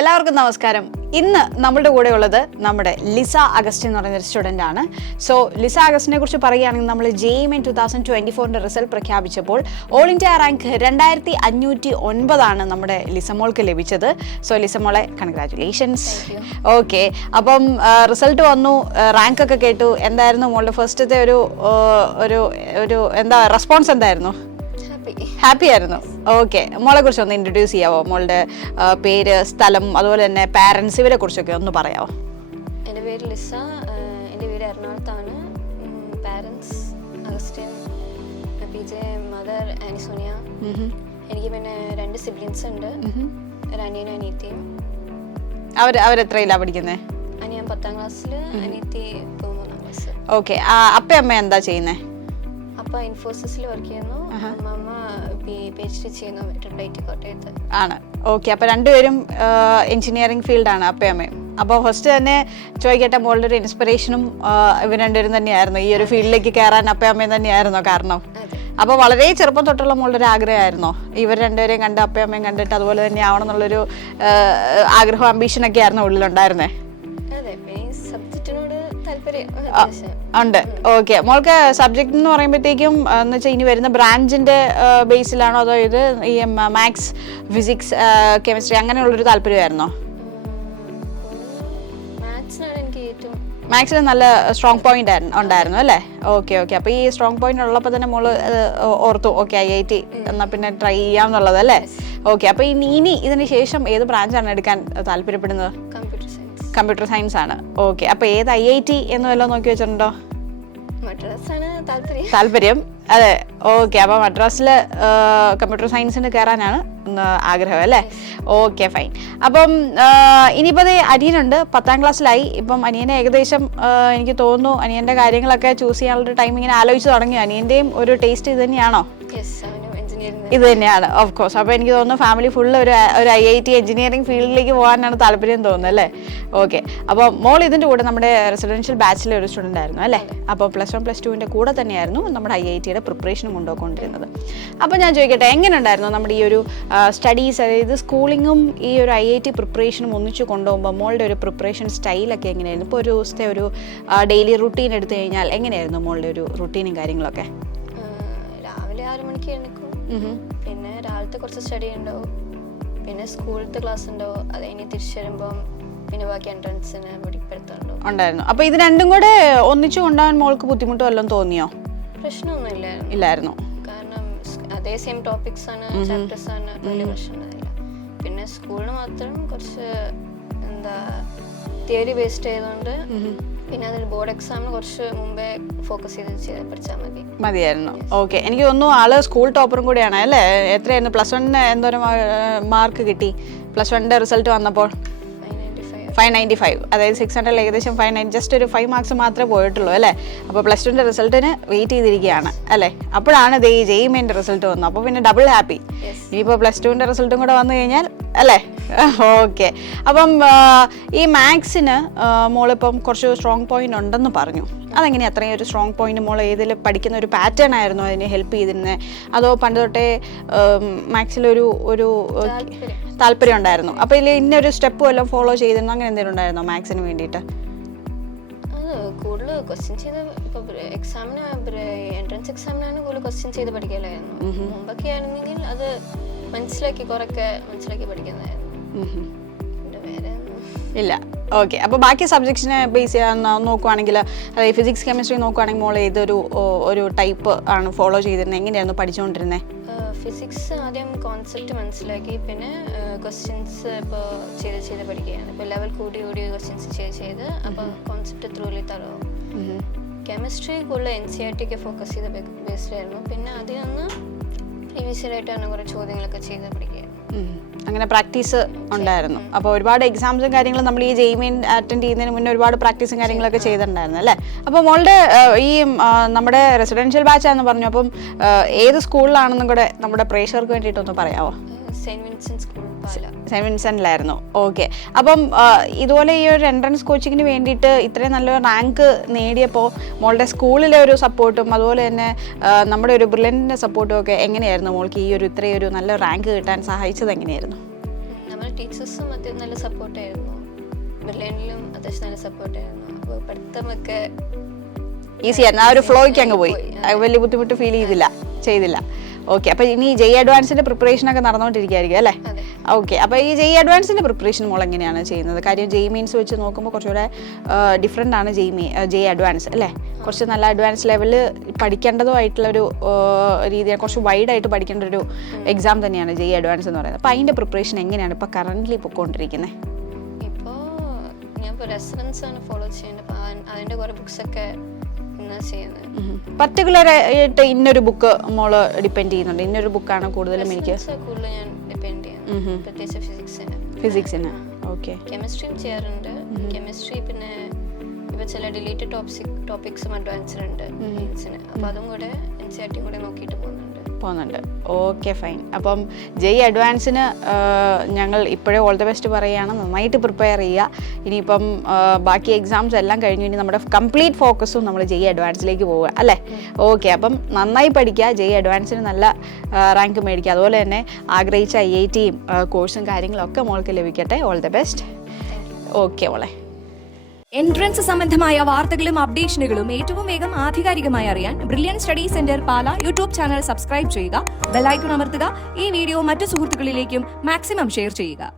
എല്ലാവർക്കും നമസ്കാരം. ഇന്ന് നമ്മളുടെ കൂടെ ഉള്ളത് നമ്മുടെ ലിസ അഗസ്റ്റിൻ എന്ന് പറയുന്ന ഒരു സ്റ്റുഡൻ്റ് ആണ്. സോ ലിസ അഗസ്റ്റിനെ കുറിച്ച് പറയുകയാണെങ്കിൽ നമ്മൾ JEE 2024 റിസൾട്ട് പ്രഖ്യാപിച്ചപ്പോൾ ഓൾ ഇന്ത്യ റാങ്ക് 2509 നമ്മുടെ ലിസമോൾക്ക് ലഭിച്ചത്. സോ ലിസമോളെ കൺഗ്രാറ്റുലേഷൻസ്. ഓക്കെ, അപ്പം റിസൾട്ട് വന്നു, റാങ്ക് ഒക്കെ കേട്ടു. എന്തായിരുന്നു മോളുടെ ഫസ്റ്റത്തെ ഒരു എന്താ റെസ്പോൺസ് എന്തായിരുന്നു? ഹാപ്പി ആയിരുന്നു. ഓക്കെ, മോളെ കുറിച്ച് ഒന്ന് ഇൻട്രൊഡ്യൂസ് ചെയ്യാവോ? മോളുടെ പേര്, സ്ഥലം, അതുപോലെ തന്നെ പാരൻസ്, ഇവരെ കുറിച്ചൊക്കെ ഒന്ന് പറയാവോ? എൻ്റെ പേര് ലിസ, എൻ്റെ വീട് എറണാകുളത്താണ്. Parents Augustine, PJ, mother Anisonia. എനിക്ക് പിന്നെ 2 സിബ്ലിങ്സ് ഉണ്ട്, ഒരു അനിയനും അനിയത്തിയും. അവരെത്രയിലാണ് പഠിക്കുന്നത്? അനിയൻ 10ാം ക്ലാസ്സിൽ, അനിയത്തി 3ാം ക്ലാസ്. ഓക്കെ, അപ്പ അമ്മ എന്താ ചെയ്യുന്നത്? അപ്പ ഇൻഫോസിസിൽ വർക്ക് ചെയ്യുന്നു, അമ്മ PhD ചെയ്യുന്നു ട്രിപ്പിൾ കോട്ടയത്ത് ആണ്. ഓക്കെ, അപ്പോൾ രണ്ടുപേരും എഞ്ചിനീയറിംഗ് ഫീൽഡാണ് അപ്പയും അമ്മയും. അപ്പോൾ ഫസ്റ്റ് തന്നെ ചോദിക്കട്ടെ, മോളുടെ ഒരു ഇൻസ്പിറേഷനും ഇവർ രണ്ടുപേരും തന്നെയായിരുന്നു ഈ ഒരു ഫീൽഡിലേക്ക് കയറാൻ അപ്പയും അമ്മയും തന്നെയായിരുന്നോ കാരണം? അപ്പോൾ വളരെ ചെറുപ്പം തൊട്ടുള്ള മോളുടെ ഒരു ആഗ്രഹമായിരുന്നോ ഇവർ രണ്ടുപേരെയും കണ്ട് അപ്പയും അമ്മയും കണ്ടിട്ട് അതുപോലെ തന്നെ ആവണം എന്നുള്ളൊരു ആഗ്രഹം, അംബീഷനൊക്കെ ആയിരുന്നു ഉള്ളിലുണ്ടായിരുന്നേ? ഉണ്ട്. ഓക്കെ, മോൾക്ക് സബ്ജക്ട് എന്ന് പറയുമ്പോഴത്തേക്കും എന്ന് വെച്ചാൽ ഇനി വരുന്ന ബ്രാഞ്ചിന്റെ ബേസിലാണോ അതോ ഇത് ഈ മാത്സ്, ഫിസിക്സ്, കെമിസ്ട്രി അങ്ങനെയുള്ളൊരു താല്പര്യമായിരുന്നോ? മാത്സിന് നല്ല സ്ട്രോങ് പോയിന്റ് ഉണ്ടായിരുന്നു അല്ലേ? ഓക്കെ ഓക്കെ, അപ്പോൾ ഈ സ്ട്രോങ് പോയിന്റ് ഉള്ളപ്പോൾ തന്നെ മോള് ഓർത്തു ഓക്കെ IIT എന്നാൽ പിന്നെ ട്രൈ ചെയ്യാമെന്നുള്ളത് അല്ലേ? ഓക്കെ, അപ്പോൾ ഇനി ഇതിന് ശേഷം ഏത് ബ്രാഞ്ചാണ് എടുക്കാൻ താല്പര്യപ്പെടുന്നത്? കമ്പ്യൂട്ടർ സയൻസ് ആണ്. ഓക്കെ, അപ്പോൾ ഏത് IIT എന്ന് വല്ലതും നോക്കി വെച്ചിട്ടുണ്ടോ? താല്പര്യം, അതെ. ഓക്കെ, അപ്പോൾ മദ്രാസിൽ കമ്പ്യൂട്ടർ സയൻസിന് കയറാനാണ് ആഗ്രഹം അല്ലേ? Okay, fine. അപ്പം ഇനിയിപ്പോൾ അനിയനുണ്ട്, 10ാം ക്ലാസ്സിലായി. ഇപ്പം അനിയനെ ഏകദേശം എനിക്ക് തോന്നുന്നു അനിയൻ്റെ കാര്യങ്ങളൊക്കെ ചൂസ് ചെയ്യാനുള്ള ടൈം ഇങ്ങനെ ആലോചിച്ച് തുടങ്ങി. അനിയൻ്റെയും ഒരു ടേസ്റ്റ് ഇത് തന്നെയാണോ? ഇത് തന്നെയാണ്, ഓഫ് കോഴ്സ്. അപ്പോൾ എനിക്ക് തോന്നുന്നു ഫാമിലി ഫുള്ള് ഒരു IIT എഞ്ചിനീയറിംഗ് ഫീൽഡിലേക്ക് പോകാനാണ് താല്പര്യം തോന്നുന്നത് അല്ലേ? ഓക്കെ, അപ്പോൾ മോൾ ഇതിൻ്റെ കൂടെ നമ്മുടെ റെസിഡൻഷ്യൽ ബാച്ചിലെ ഒരു സ്റ്റുഡൻ്റ് ആയിരുന്നു അല്ലേ? അപ്പോൾ +1 +2 കൂടെ തന്നെയായിരുന്നു നമ്മുടെ IITയുടെ പ്രിപ്പറേഷനും കൊണ്ടുപോയിക്കൊണ്ടിരുന്നത്. അപ്പോൾ ഞാൻ ചോദിക്കട്ടെ, എങ്ങനെ ഉണ്ടായിരുന്നു നമ്മുടെ ഈ ഒരു സ്റ്റഡീസ്, അതായത് സ്കൂളിങ്ങും ഈ ഒരു IIT പ്രിപ്പറേഷനും ഒന്നിച്ച് കൊണ്ടുപോകുമ്പോൾ മോളുടെ ഒരു പ്രിപ്പറേഷൻ സ്റ്റൈലൊക്കെ എങ്ങനെയായിരുന്നു? ഇപ്പോൾ ഒരു ദിവസത്തെ ഒരു ഡെയിലി റുട്ടീൻ എടുത്തു കഴിഞ്ഞാൽ എങ്ങനെയായിരുന്നു മോളുടെ ഒരു റുട്ടീനും കാര്യങ്ങളൊക്കെ? രാവിലെ 6 മണിക്ക് എഴുന്നേക്കും, പിന്നെ രാവിലത്തെ കുറച്ച് സ്റ്റഡി ഉണ്ടാവും, പിന്നെ സ്കൂളിലത്തെ ക്ലാസ് ഉണ്ടാവും, അത് കഴിഞ്ഞ് തിരിച്ചു വരുമ്പം പിന്നെ ബാക്കി എൻട്രൻസിന് പഠിപ്പെടുത്തുണ്ടാവും ഉണ്ടായിരുന്നു. അപ്പോൾ ഇത് രണ്ടും കൂടെ ഒന്നിച്ചു കൊണ്ടുപോകാൻ മോൾക്ക് ബുദ്ധിമുട്ട് വല്ലതും തോന്നിയോ? പ്രശ്നമൊന്നും ഇല്ലായിരുന്നു. കാരണം അതേ സെയിം ടോപ്പിക്സ് ആണ്, ചാപ്റ്റേഴ്സ് ആണ്, വലിയ പ്രശ്നമൊന്നുമില്ല. പിന്നെ സ്കൂളിന് മാത്രം കുറച്ച് തിയറി ബേസ്ഡ് ആയതുകൊണ്ട് പിന്നെ അതിൽ ബോർഡ് എക്സാമിന് കുറച്ച് മുമ്പേ ഫോക്കസ് ചെയ്ത് പഠിച്ചാൽ മതിയായിരുന്നു. ഓക്കെ, എനിക്ക് തോന്നുന്നു ആള് സ്കൂൾ ടോപ്പറും കൂടിയാണ് അല്ലേ? എത്രയായിരുന്നു +1 എന്തോരം മാർക്ക് കിട്ടി +1 റിസൾട്ട് വന്നപ്പോൾ? 595, അതായത് 600 ഏകദേശം 590, ജസ്റ്റ് ഒരു 5 മാർക്സ് മാത്രമേ പോയിട്ടുള്ളൂ അല്ലേ? അപ്പോൾ +2 റിസൾട്ടിന് വെയിറ്റ് ചെയ്തിരിക്കുകയാണ് അല്ലേ? അപ്പോഴാണ് ഇത് ഈ JEE റിസൾട്ട് വന്നത്. അപ്പോൾ പിന്നെ ഡബിൾ ഹാപ്പി. ഇനിയിപ്പോൾ +2 റിസൾട്ടും കൂടെ വന്നു കഴിഞ്ഞാൽ അല്ലേ? ഓക്കെ, അപ്പം ഈ മാത്സിന് മോളിപ്പം കുറച്ച് സ്ട്രോങ് പോയിന്റ് ഉണ്ടെന്ന് പറഞ്ഞു. അതെങ്ങനെയാണ് അത്രയും ഒരു സ്ട്രോങ് പോയിന്റ് മോൾ ഏതിൽ പഠിക്കുന്ന ഒരു പാറ്റേൺ ആയിരുന്നു അതിനെ ഹെൽപ്പ് ചെയ്തിരുന്നത്? അതോ പണ്ട് തൊട്ടേ മാത്സിലൊരു താല്പര്യം ഉണ്ടായിരുന്നു? അപ്പോൾ ഇതിൽ ഇന്നൊരു സ്റ്റെപ്പ് വല്ലതും ഫോളോ ചെയ്തിരുന്നു, അങ്ങനെ എന്തെങ്കിലും ഉണ്ടായിരുന്നോ മാത്സിന് വേണ്ടിയിട്ട്? കൂടുതൽ ക്വസ്റ്റ്യൻ ചെയ്ത് ഇപ്പോൾ എക്സാമിന് എൻട്രൻസ് എക്സാമിനാണ് കൂടുതൽ ക്വസ്റ്റ്യൻ ചെയ്ത് പഠിക്കലായിരുന്നു. മുമ്പൊക്കെ ആയിരുന്നെങ്കിൽ അത് മനസ്സിലാക്കി പഠിക്കുന്നതായിരുന്നു. ഇല്ല. ഓക്കെ, അപ്പോൾ ബാക്കി സബ്ജക്ട്സിനെ ബേസ് ചെയ്യാൻ നോക്കുവാണെങ്കിൽ, അതായത് ഫിസിക്സ്, കെമിസ്ട്രി നോക്കുവാണെങ്കിൽ മോൾ ഏതൊരു ടൈപ്പ് ആണ് ഫോളോ ചെയ്തിരുന്നത്? എങ്ങനെയായിരുന്നു പഠിച്ചുകൊണ്ടിരുന്നത്? ഫിസിക്സ് ആദ്യം കോൺസെപ്റ്റ് മനസ്സിലാക്കി, പിന്നെ ക്വസ്റ്റ്യൻസ് ഇപ്പോൾ ചെയ്ത് പഠിക്കുകയാണ്. ഇപ്പോൾ ലെവൽ കൂടി ക്വസ്റ്റ്യൻസ് ചെയ്ത് അപ്പോൾ കോൺസെപ്റ്റ് ത്രൂലി തറവും. കെമിസ്ട്രി കൂടുതൽ NCERT ഒക്കെ ഫോക്കസ് ചെയ്ത് ബേസ്ഡ് ആയിരുന്നു. പിന്നെ അതിൽ നിന്ന് പ്രീവിയസ് ആയിട്ടാണ് കുറേ ചോദ്യങ്ങളൊക്കെ ചെയ്ത് പഠിക്കുകയാണ്. അങ്ങനെ പ്രാക്ടീസ് ഉണ്ടായിരുന്നു. അപ്പോൾ ഒരുപാട് എക്സാംസും കാര്യങ്ങളും നമ്മൾ ഈ JEE അറ്റൻഡ് ചെയ്യുന്നതിന് മുന്നേ ഒരുപാട് പ്രാക്ടീസും കാര്യങ്ങളൊക്കെ ചെയ്തിട്ടുണ്ടായിരുന്നു അല്ലേ? അപ്പോൾ മോളുടെ ഈ നമ്മുടെ റെസിഡൻഷ്യൽ ബാച്ചാന്ന് പറഞ്ഞു, അപ്പം ഏത് സ്കൂളിലാണെന്നും കൂടെ നമ്മുടെ പ്രേക്ഷകർക്ക് വേണ്ടിയിട്ടൊന്ന് പറയാമോ? സെന്റ് വിൻസെന്റിലായിരുന്നു. ഓക്കെ, അപ്പം ഇതുപോലെ ഈ ഒരു എൻട്രൻസ് കോച്ചിങ്ങിന് വേണ്ടിയിട്ട് ഇത്രയും നല്ലൊരു റാങ്ക് നേടിയപ്പോൾ മോളുടെ സ്കൂളിലെ ഒരു സപ്പോർട്ടും അതുപോലെ തന്നെ നമ്മുടെ ഒരു ബ്രില്യൻറ്റിൻ്റെ സപ്പോർട്ടും ഒക്കെ എങ്ങനെയായിരുന്നു മോൾക്ക് ഈ ഒരു ഇത്രയൊരു നല്ല റാങ്ക് കിട്ടാൻ സഹായിച്ചത്? എങ്ങനെയായിരുന്നു? നമ്മൾ ടീച്ചേഴ്സും അത്യാവശ്യം നല്ല സപ്പോർട്ടായിരുന്നു. ബ്രില്യൻറ്റിലും അത്യാവശ്യം നല്ല സപ്പോർട്ടായിരുന്നു. അപ്പോൾ പഠിത്തമൊക്കെ ഈസി ആയിരുന്നു, ആ ഒരു ഫ്ലോയ്ക്ക് അങ്ങ് പോയി, വലിയ ബുദ്ധിമുട്ട് ഫീൽ ചെയ്തില്ല. ഓക്കെ, അപ്പോൾ ഇനി ജെഇ അഡ്വാൻസിൻ്റെ പ്രിപ്പറേഷനൊക്കെ നടന്നുകൊണ്ടിരിക്കുകയായിരിക്കും അല്ലേ? ഓക്കെ, അപ്പോൾ ഈ ജെഇ അഡ്വാൻസിൻ്റെ പ്രിപ്പറേഷൻ മോൾ എങ്ങനെയാണ് ചെയ്യുന്നത്? കാര്യം ജെഇ മീൻസ് വെച്ച് നോക്കുമ്പോൾ കുറച്ചുകൂടെ ഡിഫറെൻ്റ് ആണ് ജെഇ അഡ്വാൻസ് അല്ലേ? കുറച്ച് നല്ല അഡ്വാൻസ് ലെവലിൽ പഠിക്കേണ്ടതുമായിട്ടുള്ളൊരു രീതിയാണ്, കുറച്ച് വൈഡായിട്ട് പഠിക്കേണ്ട ഒരു എക്സാം തന്നെയാണ് ജെഇ അഡ്വാൻസ് എന്ന് പറയുന്നത്. അപ്പോൾ അതിൻ്റെ പ്രിപ്പറേഷൻ എങ്ങനെയാണ് ഇപ്പോൾ കറൻ്റ്ലി പൊയ്ക്കൊണ്ടിരിക്കുന്നത്? ഇപ്പോൾ ഞാൻ ഇപ്പോൾ റെഫറൻസ് ആണ് ഫോളോ ചെയ്യുന്നത്. അപ്പോൾ അതിൻ്റെ കുറേ ബുക്സൊക്കെ ചെയ്യുന്നത്. പർട്ടിക്കുലർ ആയിട്ട് ഇന്നൊരു ബുക്ക് മോള് ഡിപ്പെൻഡ് ചെയ്യുന്നുണ്ട്, ഇന്നൊരു ബുക്കാണ് കൂടുതലും എനിക്ക് കൂടുതൽ ഞാൻ ഡിപ്പെൻഡ് ചെയ്യുന്നത്, പ്രത്യേകിച്ച് ഫിസിക്സിന്. ഓക്കെ, കെമിസ്ട്രിയും ചെയ്യാറുണ്ട്. കെമിസ്ട്രി പിന്നെ ഇപ്പോൾ ചില ഡിലീറ്റഡ് ടോപ്പിക്സും അഡ്വാൻസ്ഡ് ഉണ്ട് സയൻസിന്. അപ്പോൾ അതും കൂടെ NCERT കൂടെ നോക്കിയിട്ട് പോകുന്നുണ്ട്. Okay, fine. അപ്പം ജെഇ അഡ്വാൻസിന് ഞങ്ങൾ ഇപ്പോഴേ ഓൾ ദ ബെസ്റ്റ് പറയുകയാണ്. നന്നായിട്ട് പ്രിപ്പയർ ചെയ്യുക. ഇനിയിപ്പം ബാക്കി എക്സാംസ് എല്ലാം കഴിഞ്ഞു, ഇനി നമ്മുടെ കംപ്ലീറ്റ് ഫോക്കസും നമ്മൾ ജെഇ അഡ്വാൻസിലേക്ക് പോവുക അല്ലേ? ഓക്കെ, അപ്പം നന്നായി പഠിക്കുക, ജെഇ അഡ്വാൻസിന് നല്ല റാങ്ക് മേടിക്കുക. അതുപോലെ തന്നെ ആഗ്രഹിച്ച IITയും കോഴ്സും കാര്യങ്ങളൊക്കെ മോൾക്ക് ലഭിക്കട്ടെ. All the best. ഓക്കെ മോളെ. എൻട്രൻസ് സംബന്ധമായ വാർത്തകളും അപ്ഡേഷനുകളും ഏറ്റവും വേഗം ആധികാരികമായി അറിയാൻ ബ്രില്യൻ സ്റ്റഡി സെന്റർ പാല യൂട്യൂബ് ചാനൽ സബ്സ്ക്രൈബ് ചെയ്യുക, ബെൽ ഐക്കൺ അമർത്തുക. ഈ വീഡിയോ മറ്റു സുഹൃത്തുക്കളിലേക്കും മാക്സിമം ഷെയർ ചെയ്യുക.